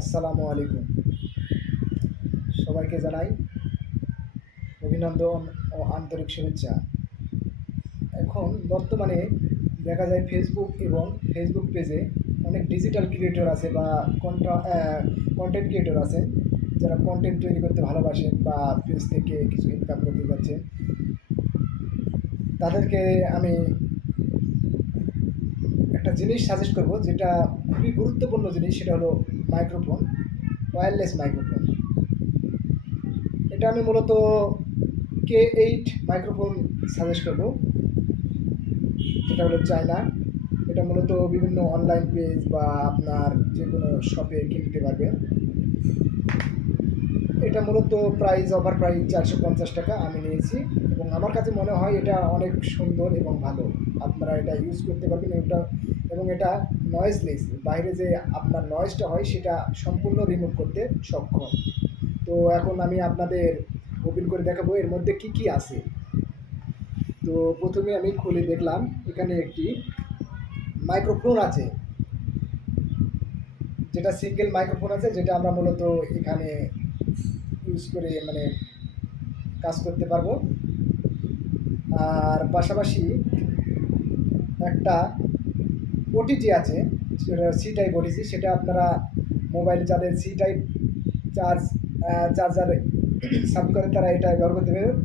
আসসালামু আলাইকুম। সবাইকে জানাই অভিনন্দন ও আন্তরিক শুভেচ্ছা। এখন বর্তমানে দেখা যায় ফেসবুক এবং ফেসবুক পেজে অনেক ডিজিটাল ক্রিয়েটর আছে বা কন্টেন্ট ক্রিয়েটর আছেন, যারা কন্টেন্ট তৈরি করতে ভালোবাসেন বা পেজ থেকে কিছু ইনকাম করতে যাচ্ছেন। তাদেরকে আমি একটা জিনিস সাজেস্ট করব, যেটা খুবই গুরুত্বপূর্ণ জিনিস, সেটা হলো মাইক্রোফোন, ওয়্যারলেস মাইক্রোফোন। এটা আমি মূলত K8 মাইক্রোফোন সাজেস্ট করব, যেটা হলো চায়না। এটা মূলত বিভিন্ন অনলাইন পেজ বা আপনার যে কোনো শপে কিনতে পারবেন। এটা মূলত অফার প্রাইস 450 টাকা আমি নিয়েছি, এবং আমার কাছে মনে হয় এটা অনেক সুন্দর এবং ভালো। আপনারা এটা ইউজ করতে পারবেন। এটা নয়েজলেস, বাইরে যে আপনার নয়েজটা হয় সেটা সম্পূর্ণ রিমুভ করতে সক্ষম। তো এখন আমি আপনাদের ওপেন করে দেখাবো এর মধ্যে কি কি আছে। তো প্রথমে আমি খুলে দেখলাম এখানে একটি মাইক্রোফোন আছে, যেটা সিঙ্গেল মাইক্রোফোন আছে, যেটা আমরা মূলত এখানে ইউজ করে কাজ করতে পারবো। আর পাশাপাশি একটা ওটিজি আছে, সেটা সি টাইপ ওটিজি। সেটা আপনারা মোবাইল যাদের সি টাইপ চার্জার সাপোর্ট করে তারা এটা ব্যবহার করতে পারবেন।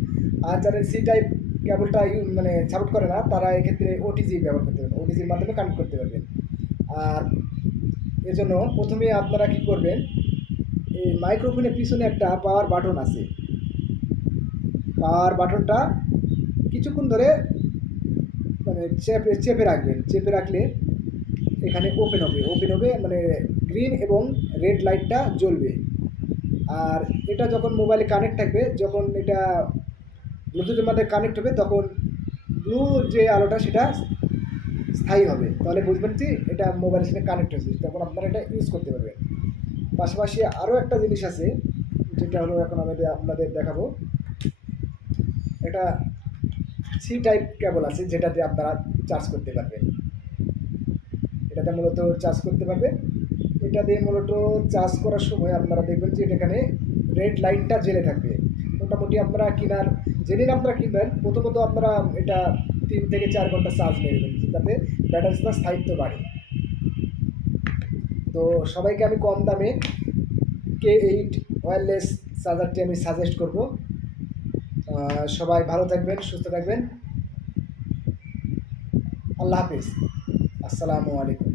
আর যাদের সি টাইপ কেবলটা সাপোর্ট করে না, তারা এক্ষেত্রে ওটিজি ব্যবহার করতে পারবেন, ওটিজির মাধ্যমে কানেক্ট করতে পারবেন। আর এজন্য প্রথমে আপনারা কি করবেন, এই মাইক্রোফোনের পিছনে একটা পাওয়ার বাটন আছে। পাওয়ার বাটনটা কিছুক্ষণ ধরে চেপে রাখবেন। চেপে রাখলে এখানে ওপেন হবে গ্রিন এবং রেড লাইটটা জ্বলবে। আর এটা যখন মোবাইলে কানেক্ট থাকবে, যখন এটা ব্লুটুথের মধ্যে কানেক্ট হবে, তখন ব্লু যে আলোটা সেটা স্থায়ী হবে। তাহলে বুঝবেন যে এটা মোবাইলের সাথে কানেক্ট হয়েছে, তখন আপনারা এটা ইউজ করতে পারবেন। পাশাপাশি আরও একটা জিনিস আছে, যেটা হলো এখন আমি আপনাদের দেখাবো। এটা সি টাইপ কেবল আছে, যেটাতে আপনারা চার্জ করতে পারবেন। এটাতে মূলত চার্জ করতে পারবেন। এটা দিয়ে মূলত চার্জ করার সময় আপনারা দেখবেন যে এখানে রেড লাইটটা জ্বেলে থাকবে। মোটামুটি আপনারা যেদিন আপনারা কিনবেন, প্রথমত আপনারা এটা 3 থেকে 4 ঘন্টা চার্জ নেবেন, যাতে ব্যাটারিটা স্থায়িত্ব বাড়ে। তো সবাইকে আমি কম দামে K8 ওয়্যারলেস চার্জারটি আমি সাজেস্ট করব। সবাই ভালো থাকবেন, সুস্থ থাকবেন। আল্লাহ হাফিজ। আসসালামু আলাইকুম।